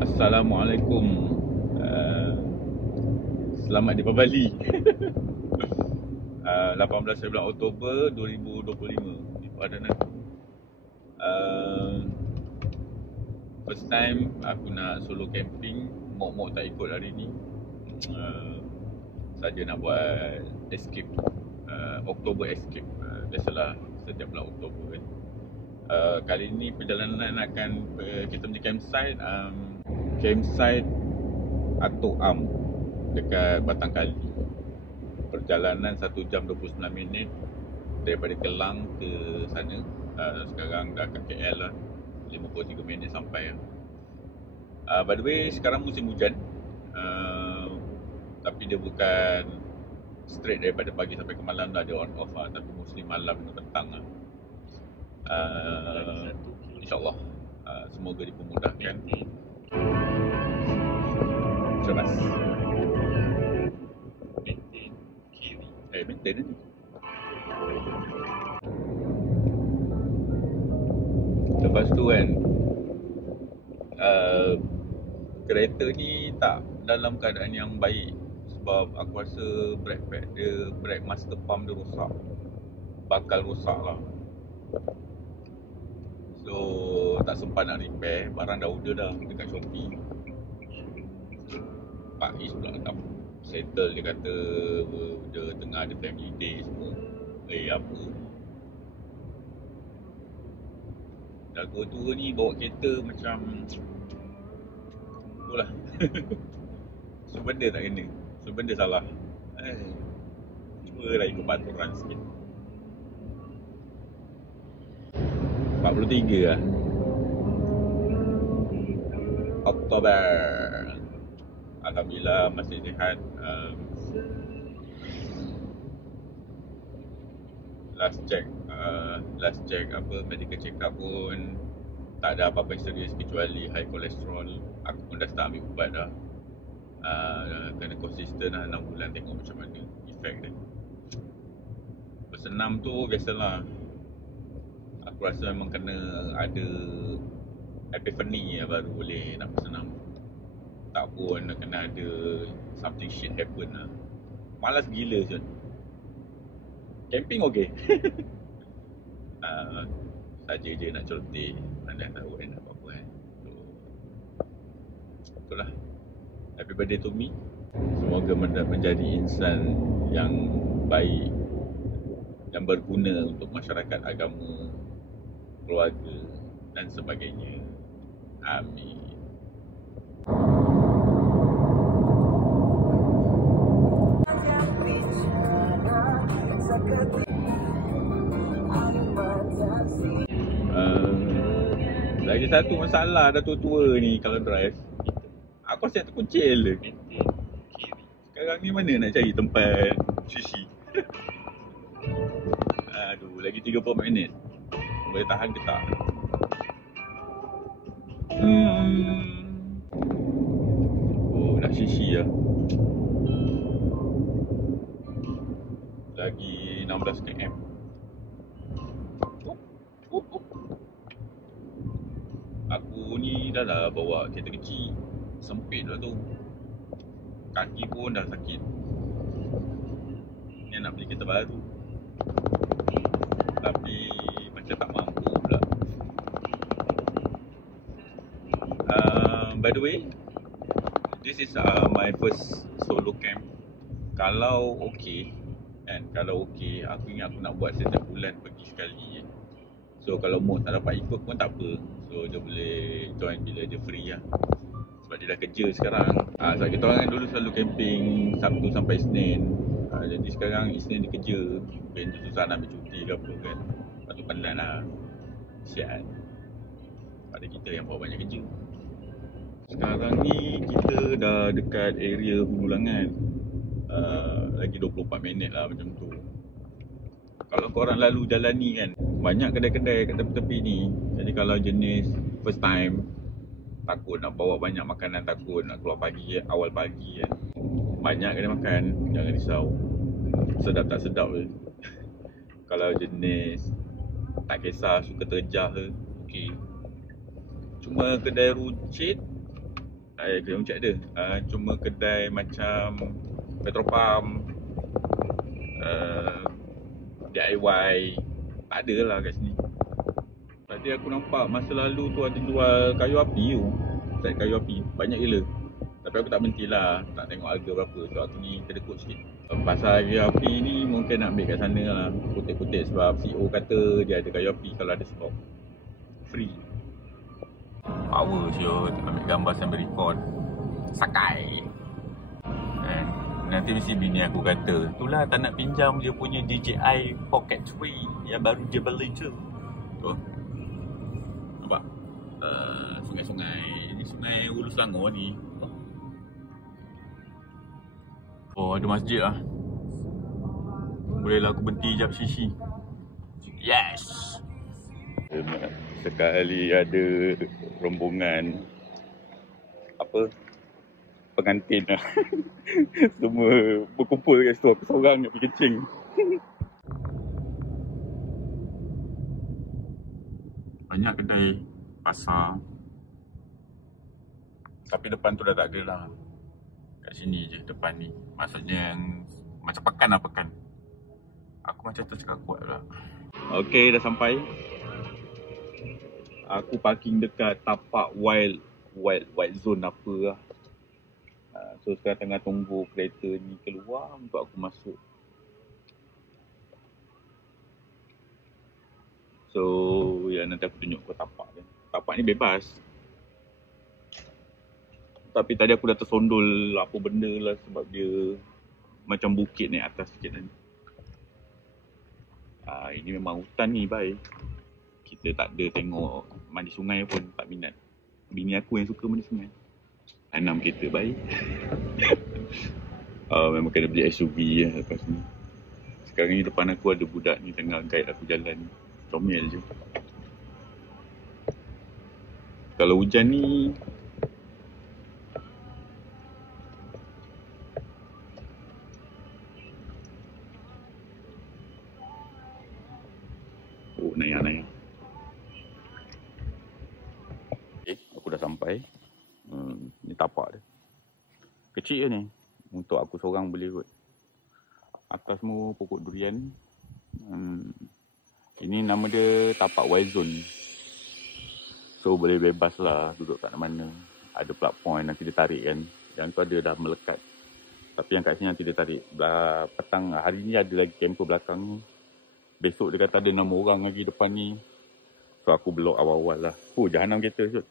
Assalamualaikum. Selamat di Bali. 18 bulan Oktober 2025 di Padanan. First time aku nak solo camping. Mok tak ikut hari ni. Saja nak buat escape, Oktober escape. Biasalah setiap bulan Oktober kan. Kali ni perjalanan akan kita punya campsite Atok Am dekat Batang Kali. Perjalanan 1 jam 29 minit daripada Kelang ke sana. Sekarang dah kat KL lah, 53 minit sampai. By the way, sekarang musim hujan, tapi dia bukan straight daripada pagi sampai ke malam dah, dia on off lah. Tapi mostly malam ke petang lah. InsyaAllah semoga dipermudahkan. Ceras. Maintain ni. Lepas tu kan, kereta ni tak dalam keadaan yang baik. Sebab aku rasa brake master pump dia rosak. Bakal rosak lah. So tak sempat nak repair. Barang dah order dah dekat Shopee. Pak Is pula tak settle. Dia kata dia tengah ada family day semua. Apa Dago tua ni bawa kereta macam itulah. Semua benda tak kena, semua benda salah. Cubalah ikut peraturan sikit. 43 lah Oktober. Alhamdulillah masih sihat. Last check medical check up pun tak ada apa-apa yang serius kecuali high cholesterol. Aku pun dah start ambil ubat dah. Kena konsisten lah 6 bulan, tengok macam mana efek dia. Bersenam tu biasalah, aku rasa memang kena ada epiphany baru boleh nak bersenam. Tak pun kena ada something shit happen lah. Malas gila je. Camping okey. Saja je nak celoteh, mana tahu kan apa-apa kan. Itulah. Happy birthday to me. Semoga menjadi insan yang baik, yang berguna untuk masyarakat, agama, keluarga dan sebagainya. Amin. Lagi satu masalah dah tua-tua ni kalau drive. Aku rasa terkucil je. Sekarang ni mana nak cari tempat sushi? Aduh, lagi 30 minit. Boleh tahan ke tak? Oh, nak sushi lah. Lagi 16 km. Aku ni dah lah bawa kereta kecil. Sempit lah tu. Kaki pun dah sakit. Ni nak beli kereta baru, tapi macam tak mampu pula. By the way, this is my first solo camp. Kalau okey kan, aku ingat aku nak buat setiap bulan pergi sekali je. So kalau Mok tak dapat ikut pun tak apa. So dia boleh join bila dia free lah. Sebab dia dah kerja sekarang. Sebab kita orang dulu selalu camping Sabtu sampai Isnin. Jadi sekarang Isnin dia kerja. Ben tu susah nak ambil cuti ke apa kan. Lepas tu penat lah. Kesian pada kita yang buat banyak kerja. Sekarang ni kita dah dekat area Hulu Langat. Lagi 24 minit lah macam tu. Kalau korang lalu jalan ni kan, banyak kedai-kedai kat tepi-tepi ni. Jadi kalau jenis first time, takut nak bawa banyak makanan, takut nak keluar pagi, awal pagi kan, banyak kedai makan, jangan risau. Sedap tak sedap je. Kalau jenis tak kisah, suka terjah ke, okey. Cuma kedai runcit Kedai Encik ada. Cuma kedai macam Petropam, DIY tak ada lah kat sini. Tadi aku nampak masa lalu tu ada jual kayu api tu. Set kayu api, banyak gila. Tapi aku tak berhenti lah, tak tengok harga berapa. So aku ni terkekut sikit. Pasal kayu api ni mungkin nak ambil kat sana lah, kutip-kutip, sebab CEO kata dia ada kayu api kalau ada stok free. Power siut, ambil gambar sambil record. Sakai. And nanti mesti bini aku kata, itulah tak nak pinjam dia punya DJI Pocket 3 yang baru dia beli tu. Tu. Nampak? Sungai-sungai. Ini sungai Hulu Selangor ni. Oh, ada masjid lah. Bolehlah aku berhenti jap sisi. Yes! Sekali ada rombongan pengantin lah. Semua berkumpul kat situ. Aku seorang nak pergi kencing. Banyak kedai pasar, tapi depan tu dah tak ada lah. Kat sini je depan ni. Maksudnya yang macam pekan lah, pekan. Aku macam tercakap kuat lah. Okay, dah sampai. Aku parking dekat tapak wild zone apa lah. So sekarang tengah tunggu kereta ni keluar untuk aku masuk. So ya, nanti aku tunjuk kau tapak dia. Tapak ni bebas. Tapi tadi aku dah tersondol apa benda lah, sebab dia macam bukit naik atas sikit kan. Ini memang hutan ni, bye. Kita tak ada tengok mandi sungai pun, tak minat. Bini aku yang suka mandi sungai. Tanam kereta, bye. Memang kena beli SUV lah lepas ni. Sekarang ni depan aku ada budak ni tengah guide aku jalan. Comel je. Kalau hujan ni naya. Okay, aku dah sampai. Ni tapak dia. Kecil je ni. Untuk aku seorang boleh kot. Atas semua pokok durian. Ini nama dia tapak wild zone. So boleh bebas lah duduk kat mana. Ada plug point nanti dia tarik kan. Yang tu ada dah melekat. Tapi yang kat sini nanti dia tarik. Petang hari ni ada lagi camper belakang ni. Besok dia kata ada 6 orang lagi depan ni. So aku blok awal-awal lah. Jahanam kereta siut.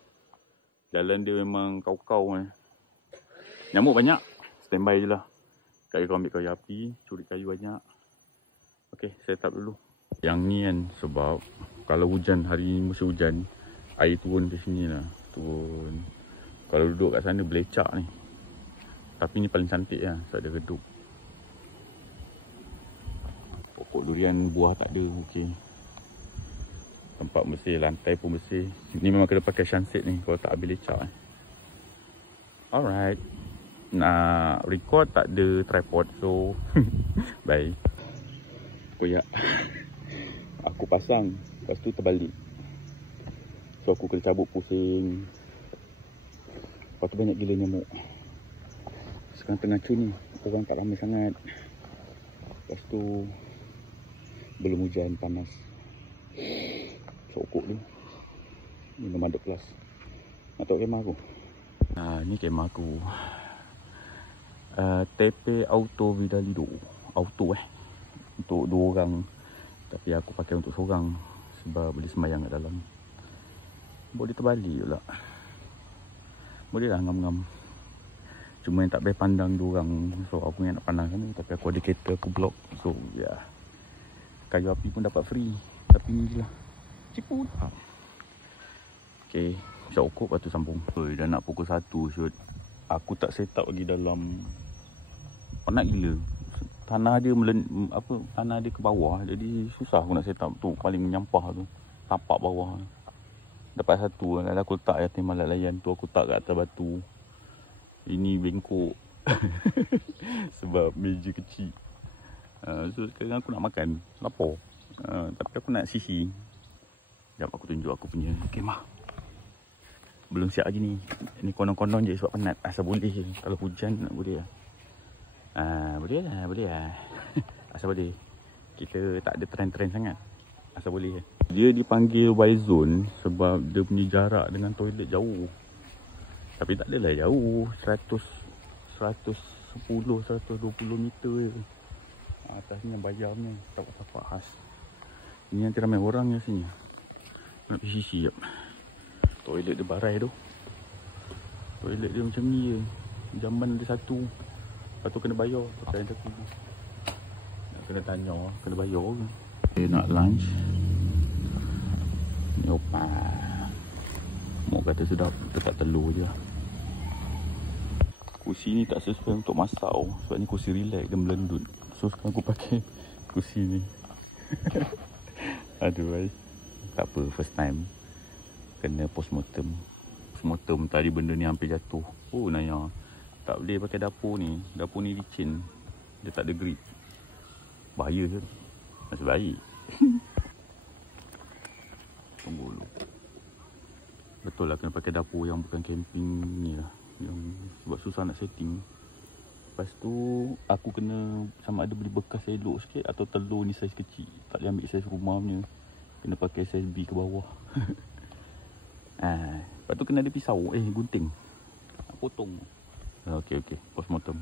Jalan dia memang kau-kau kan. Nyamuk banyak. Standby je lah. Kau ambil kayu api. Curi kayu banyak. Okay, set up dulu. Yang ni kan sebab kalau hujan, hari ni musim hujan, air turun ke sini lah. Turun. Kalau duduk kat sana belecak ni. Tapi ni paling cantik lah. Sebab dia redup. Pokok durian buah tak ada. Okay. Tempat bersih, lantai pun bersih. Ni memang kena pakai sunset ni kalau tak habis lecak. Alright. Nak record tak ada tripod, so bye. Koyak. Aku pasang, lepas tu terbalik. So aku kena cabut pusing. Lepas tu banyak gila nyamuk. Sekarang tengah cun ni, orang tak ramai sangat. Lepas tu belum hujan, panas. Sokok ni. Minum ada kelas. Nak tengok kemah aku? Ni kemah aku. TP Auto Vidalido. Auto untuk 2 orang. Tapi aku pakai untuk seorang. Sebab boleh sembahyang kat dalam. Boleh terbalik pula. Boleh lah ngam-ngam. Cuma yang tak boleh pandang 2 orang. So aku yang nak pandang sana. Tapi aku ada kereta, aku blok. So ya yeah. Kayu api pun dapat free. Tapi ni je lah. Cipu tak. Okay, bisa ukur lepas tu sambung. Dah nak pukul 1 shoot. Aku tak set up lagi dalam. Penat gila. Tanah dia tanah dia ke bawah. Jadi susah aku nak set up tu. Paling menyampah tu. Tapak bawah. Dapat 1. Kalau aku letak yatim malat layan tu, aku letak kat atas batu. Ini bengkok. Sebab meja kecil. So sekarang aku nak makan. Lapar. Tapi aku nak sisi. Sekejap aku tunjuk aku punya kemah. Belum siap lagi ni. Ni konon-konon je sebab penat. Asal boleh je. Kalau hujan boleh lah. Boleh lah. Asal boleh. Kita tak ada trend-trend sangat. Asal boleh. Dia dipanggil Y zone sebab dia punya jarak dengan toilet jauh. Tapi tak adalah jauh. 110, 120 meter je. Atasnya bayar punya. Tapak-tapak khas. Ni nanti ramai orang je sini. Nak pergi sisi jap. Toilet dia barai tu. Toilet dia macam ni je. Jamban ada satu. Lepas tu kena bayar. Pakai yang satu. Kena tanya, kena bayar ke? Okay, nak lunch. Ni opa. Mak kata sedap, letak telur je. Kursi ni tak sesuai untuk masak oh. Sebab ni kursi relax dan melendut. So sekarang aku pakai kursi ni. Aduh ay. Tak apa, first time. Kena postmortem. Postmortem tadi benda ni hampir jatuh. Oh Naya, tak boleh pakai dapur ni. Dapur ni licin. Dia tak ada grip. Bahaya je. Nasib baik. Tunggu dulu. Betul lah kena pakai dapur yang bukan camping ni lah. Yang sebab susah nak setting. Lepas tu aku kena sama ada beli bekas elok sikit atau telur ni saiz kecil. Tak boleh ambil saiz rumah punya. Kena pakai saiz B ke bawah. Lepas tu kena ada pisau. Gunting. Nak potong. Okey. Postmortem.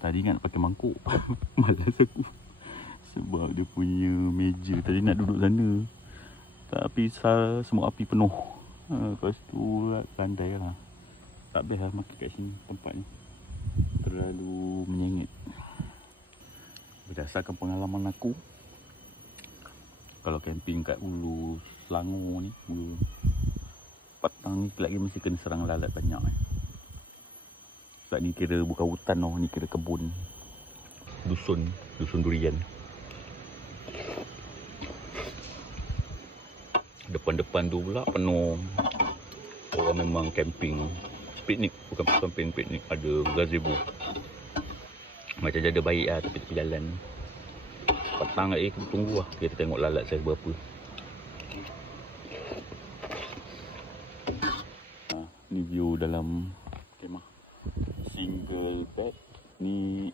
Tadi ingat pakai mangkuk. Malas aku. Sebab dia punya meja tadi nak duduk sana. Tapi semua api penuh. Lepas tu landai lah. Tak best lah makan kat sini tempat ni. Terlalu menyengit. Berdasarkan pengalaman aku, kalau camping kat Ulu Selangor ni, petang ni lagi mesti kena serang lalat banyak. Sebab ni kira bukan hutan tau, ni kira kebun. Dusun durian. Depan-depan tu pula penuh orang memang camping. Piknik, bukan piknik, ada gazebo. Macam jaga baik lah tepi-tepi jalan. Petang lagi kita tunggu lah. Kita tengok lalat saiz berapa. Ni view dalam kemah. Single bed. Ni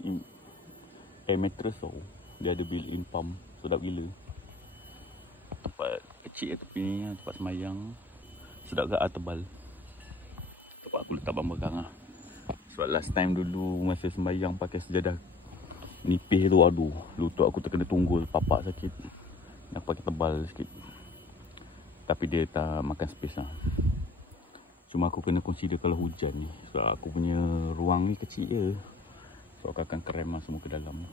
air mattress tau. Dia ada built-in pump. Sedap gila. Tempat kecil tepi ni, tempat semayang. Sedap gak tebal. Tempat aku letak bambagang lah. Sebab last time dulu masa sembayang pakai sejadah nipis tu, aduh, lutut aku terkena tunggul, papak sakit. Nak pakai tebal sikit. Tapi dia tak makan space lah. Cuma aku kena consider kalau hujan ni. Sebab aku punya ruang ni kecil je. So aku akan krem lah semua ke dalam.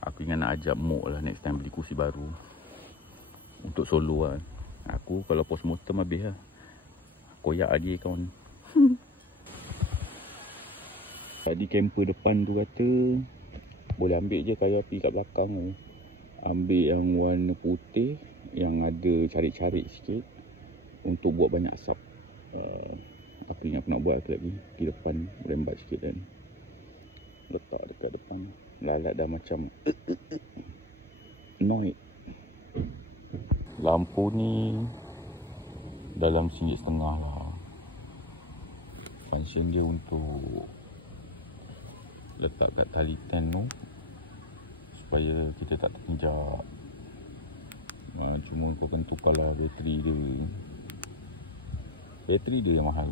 Aku ingat nak ajak Mok lah next time beli kursi baru. Untuk solo lah. Aku kalau postmortem habis lah. Koyak lagi kawan. Tadi camper depan tu kata boleh ambil je kayu api kat belakang tu. Ambil yang warna putih, yang ada carik-carik sikit untuk buat banyak asap. Aku ingat aku nak buat lagi di depan, rembat sikit kan. Letak dekat depan. Lalat dah macam annoyed. Lampu ni dalam RM1.5 lah. Function dia untuk letak kat tali tent tu supaya kita tak terpinjak. Cuma kau akan tukarlah bateri dia. Bateri dia yang mahal.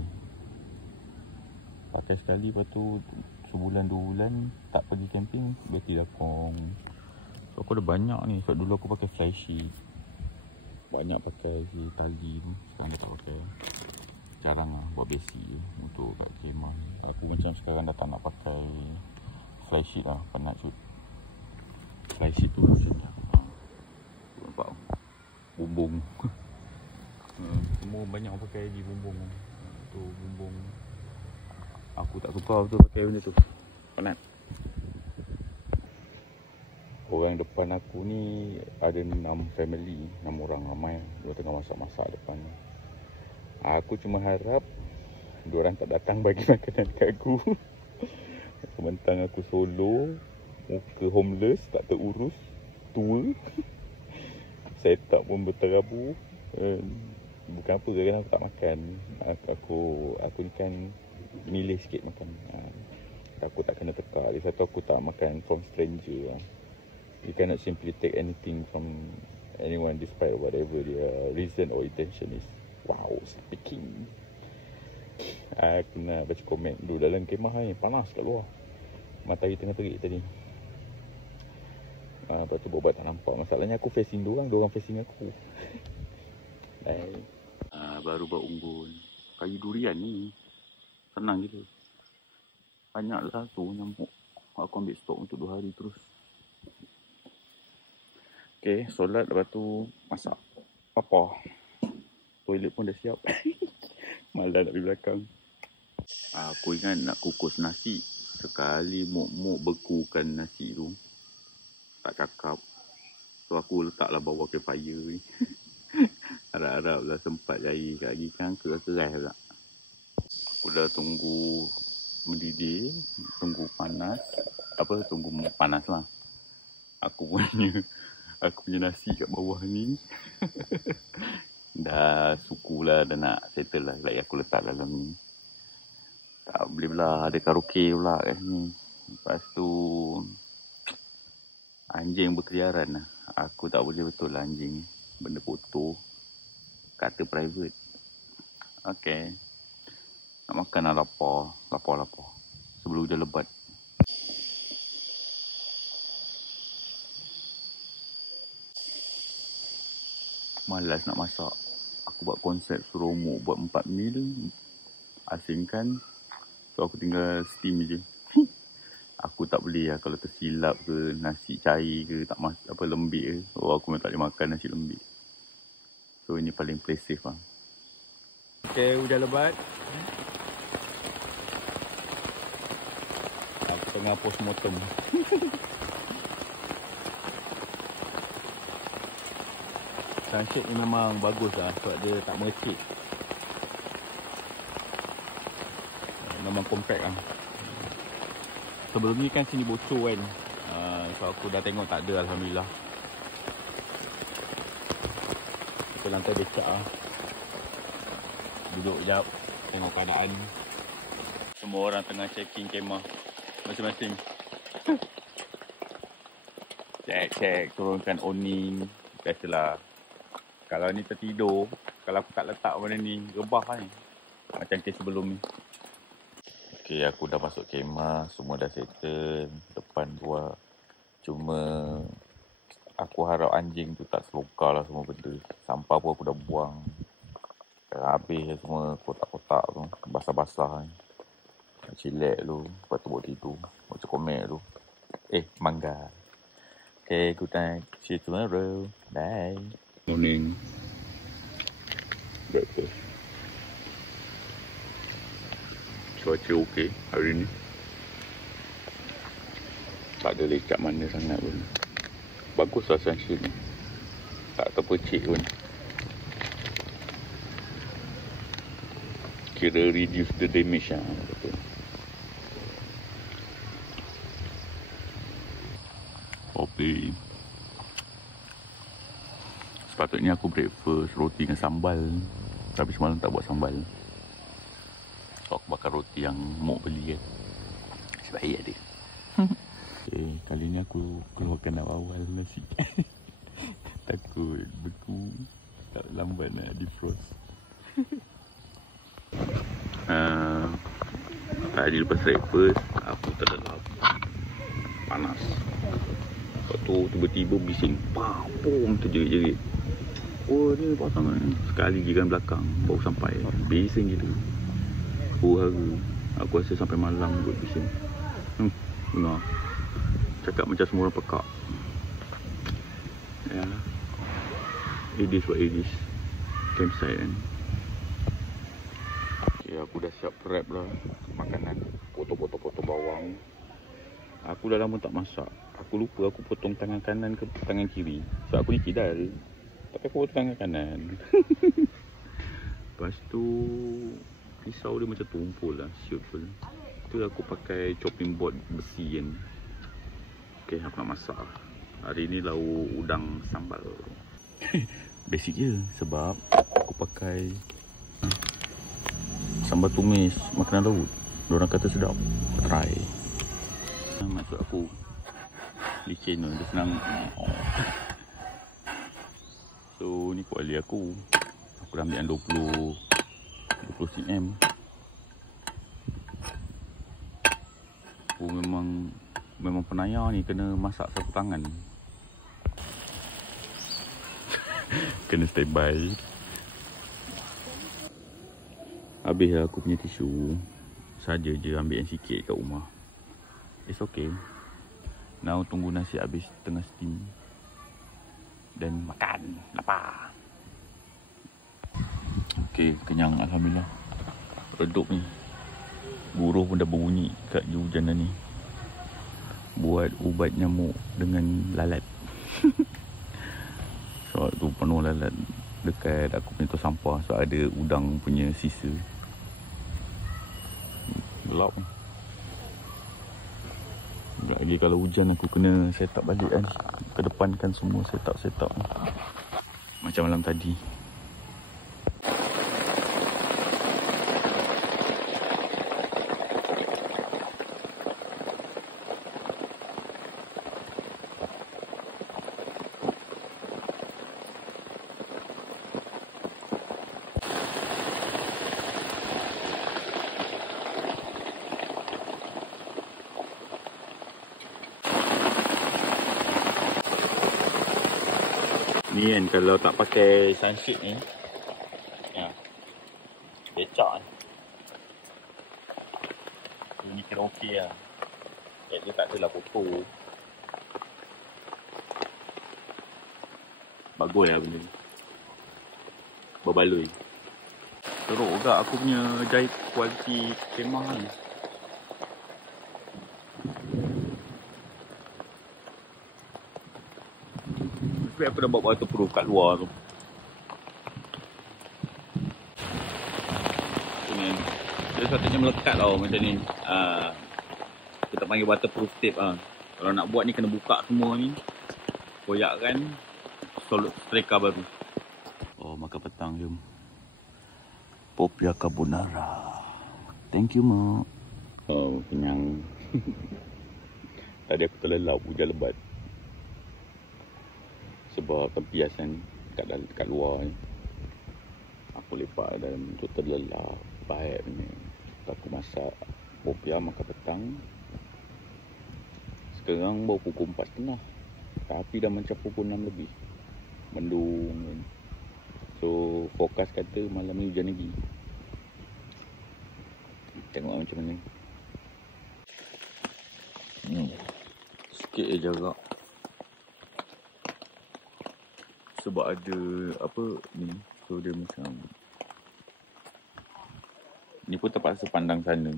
Pakai sekali, lepas tu sebulan 2 bulan tak pergi camping, bateri dah kong. So aku ada banyak ni. Sebab dulu aku pakai fly sheet. Banyak pakai tali ni. Sekarang dah tak pakai. Jarang lah buat basic je untuk kat kemah. Aku macam sekarang dah tak nak pakai fly sheet lah. Penat shoot. Fly sheet tu nampak bumbung. Semua banyak orang pakai lagi bumbung. Tu bumbung. Aku tak suka betul pakai benda tu. Penat. Orang depan aku ni ada 6 family. 6 orang ramai. Dia tengah masak-masak depan. Aku cuma harap diorang tak datang bagi makanan kat aku. Sementang aku solo, muka homeless, tak terurus, tua. Setup pun berterabur. Bukan apa kan aku tak makan. Aku ni kan milih sikit makan. Aku tak kena tekak. Lagi satu aku tak makan from stranger. You cannot simply take anything from anyone despite whatever their reason or intention is. Wow, speaking. Aku nak baca komen dulu dalam kemah ni. Panas kat luar. Matahari tengah terik tadi. Lepas tu buat tak nampak. Masalahnya aku facing diorang facing aku. Baru buat unggun. Kayu durian ni senang gila. Banyaklah tu nyamuk. Aku ambil stok untuk 2 hari terus. Okay, solat lepas tu masak apa. Toilet pun dah siap. Malas nak pergi belakang. Aku ingat nak kukus nasi. Sekali muk bekukan nasi tu. Tak cakap. So aku letaklah bawah campfire ni. Harap-harap lah sempat air kat lagi kan keras-keras pula. Aku dah tunggu mendidih, tunggu panas. Tunggu panas lah. Aku punya nasi kat bawah ni. Dah suku lah, dah nak settle lah. Lagi aku letak dalam ni. Tak boleh pula, ada karaoke pula kat sini. Lepas tu anjing berkeliaran lah. Aku tak boleh betul lah anjing. Benda kotor. Kata private. Okay. Nak makan lah lapar. Lapar. Sebelum hujan lebat. Malas nak masak. Aku buat konsep suruh Mok buat 4 mil. Asingkan. So aku tinggal steam je. Aku tak boleh lah kalau tersilap ke, nasi cair ke, tak lembik ke. Oh, aku memang tak boleh makan nasi lembik. So ini paling play safe lah. Okay, hujan lebat. Aku tengah postmortem. Sunshade ni memang bagus lah sebab dia tak mengecik. Memang compact lah. Sebelum ni kan sini bocor kan. So aku dah tengok tak ada, alhamdulillah. Kita lantai becak lah. Duduk sekejap, tengok keadaan. Semua orang tengah checking kemah masing-masing. Cek, turunkan awning. Biasalah. Kalau ni tertidur, kalau aku tak letak mana ni, rebah ni. Macam kes sebelum ni. Okay, aku dah masuk kemah, semua dah settle, depan luar. Cuma aku harap anjing tu tak selokar lah semua benda. Sampah pun aku dah buang. Dah habis lah semua kotak-kotak tu, basah-basah ni. Chillax tu, lepas tu buat tidur, baca komik tu. Mangga. Okay, good night. See you tomorrow. Bye. Morning. Breakfast. Cuaca okey hari ni. Tak ada lecak mana sangat pun. Baguslah sunshine ni. Tak terpercik pun. Kira reduce the damage lah. Betul. Kopi. Sepatutnya aku breakfast roti dengan sambal. Tapi semalam tak buat sambal. So aku bakar roti yang Mok beli kan. Sebaik ada. Okay, kali ni aku keluarkan awal nasi. Takut beku. Tak lambat nak defrost. Tadi lepas breakfast aku terlelap. Panas. Lepas tu tiba-tiba bising. Pum terjerit-jerit. Oh ni pasangan ni. Sekali giran belakang baru sampai. Bising gitu. Hari. Aku rasa sampai malam buat bising. Dengar. Cakap macam semua orang pekak. Ya. It is what it is. Campsite kan. Okay, aku dah siap prep lah makanan. Potong bawang. Aku dah lama tak masak. Aku lupa aku potong tangan kanan ke tangan kiri. Sebab aku ni kidal. Tapi aku potong tangan kanan. Lepas tu pisau dia macam tumpul lah. Shoot pun. Tu aku pakai chopping board besi kan. Okay, aku nak masak. Hari ni lauk udang sambal. Basic je sebab aku pakai sambal tumis makanan laut. Diorang kata sedap. Try. Maksud aku licin tu, dia senang. So ni kuali aku. Aku dah ambil yang 20 cm. Aku memang penayar ni, kena masak satu tangan. Kena standby. Habis lah aku punya tisu. Saja je ambil yang sikit kat rumah. It's okay. Now tunggu nasi habis tengah steam. Dan makan. Lapar. Okay, kenyang alhamdulillah. Redup ni. Buruh pun dah berbunyi kat hujan ni. Buat ubat nyamuk dengan lalat. So tu penuh lalat dekat aku punya tu sampah. So ada udang punya sisa. Gelap. Sekejap lagi kalau hujan aku kena set up balik kan. Kedepankan semua set up macam malam tadi. Ni kan kalau tak pakai sunshade ni, ya, becak ni. Ni kira okey lah. Dia tak adalah kotor. Bagus lah benda ni. Berbaloi. Teruk juga aku punya jahit kualiti kemah ni. Aku dah bawa waterproof kat luar tu. Dia sepatutnya melekat tau macam ni. Kita panggil waterproof tape lah. Kalau nak buat ni kena buka semua ni. Koyakkan. Solid streka baru. Oh, makan petang jom. Popia carbonara. Thank you mak. Oh, kenyang. Tadi aku terlelap hujan lebat. Sebab tempiasan kat luar ni. Aku lepak dalam tu terlelap. Baik ni. Aku masak popia makan petang. Sekarang baru pukul 4.30. Tapi dah macam pukul 6 lebih. Mendung. So forecast kata malam ni hujan lagi. Tengok macam mana. Sikit je jarak. Sebab ada apa ni. So dia macam ni pun terpaksa pandang sana.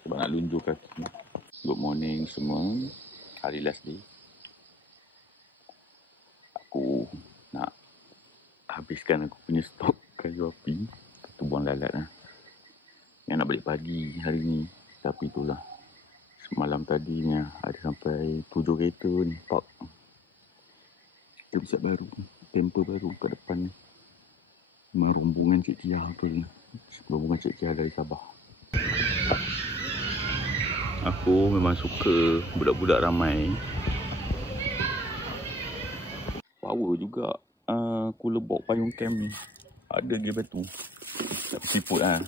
Sebab nak lunjuk kaki. Good morning semua. Hari last day. Aku nak habiskan aku punya stok kayu api. Tu buang lalat lah. Yang nak balik pagi hari ni. Tapi itulah. Semalam tadinya ada sampai 7 kereta ni park. Kita baru. Temper baru kat depan ni. Memang rombongan Cik Tia tu ni. Rombongan Cik Tia dari Sabah. Aku memang suka budak-budak ramai. Power juga. Aku lebok payung camp ni. Ada dia batu. Tak siput lah.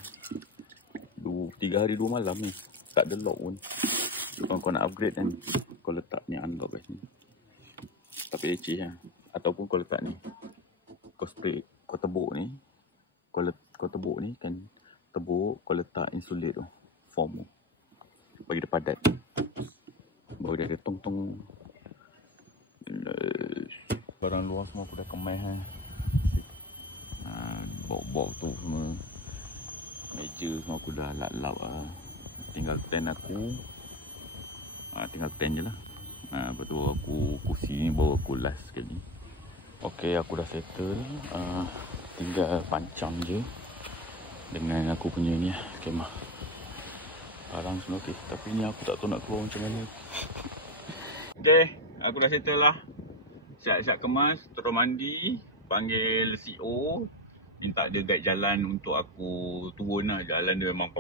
3 hari 2 malam ni. Tak ada lock pun. Kalau kau nak upgrade kan. Kau letak ni unlock kat sini. Tapi leceh lah. Ataupun kau letak ni. Kau spray. Kau tebuk ni. Kau tebuk ni kan. Tebuk. Kau letak insulate tu. Form tu. Bagi dia padat. Baru dia ada tong-tong. Barang luar semua aku dah kemas lah. Bok-bok tu semua. Meja semua aku dah lap-lap lah. Tinggal tent aku. Tinggal tent je lah. Lepas tu aku kursi ni baru aku last sekali. Okay, aku dah settle. Tinggal pancang je. Dengan aku punya ni lah. Kemah. Barang semua okey. Tapi ni aku tak tahu nak keluar macam mana. Okay, aku dah settle lah. Siap-siap kemas, terus mandi, panggil CEO, minta dia guide jalan untuk aku turun lah. Jalan dia memang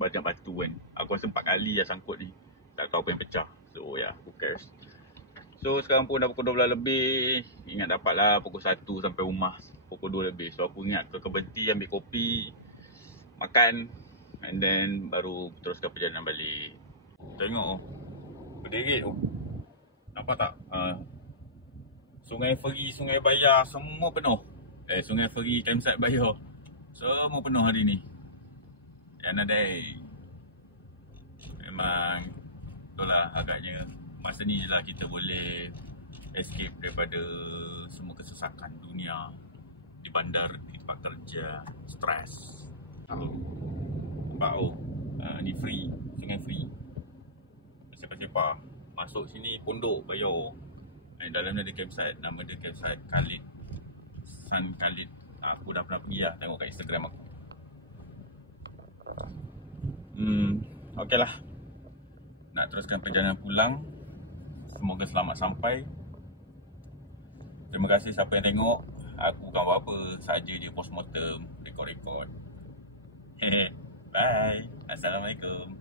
banyak batu kan. Aku rasa 4 kali dah sangkut ni. Tak tahu apa yang pecah. So yeah, who cares. So sekarang pun dah pukul 12 lebih. Ingat dapat lah pukul 1 sampai rumah pukul 2 lebih. So aku ingat berhenti ambil kopi, makan, and then baru teruskan perjalanan balik. Tengok oh, berderet oh. Nampak tak? Sungai Feri, Sungai Bayar semua penuh. Sungai Feri, campsite Bayar semua penuh hari ni. Another day. Memang itulah agaknya masa ni je lah kita boleh escape daripada semua kesesakan dunia di bandar, di tempat kerja, stres. Nampak oh, ni free, Sungai Free. Sepa-sepa masuk sini pondok bayar. Dalam ni ada campsite, nama dia campsite Khalid, Sun Khalid. Aku dah pernah pergi lah, tengok kat Instagram aku. Okey lah, nak teruskan perjalanan pulang. Semoga selamat sampai. Terima kasih siapa yang tengok. Aku bukan apa-apa, saja je postmortem, rekod-rekod. Bye. Assalamualaikum.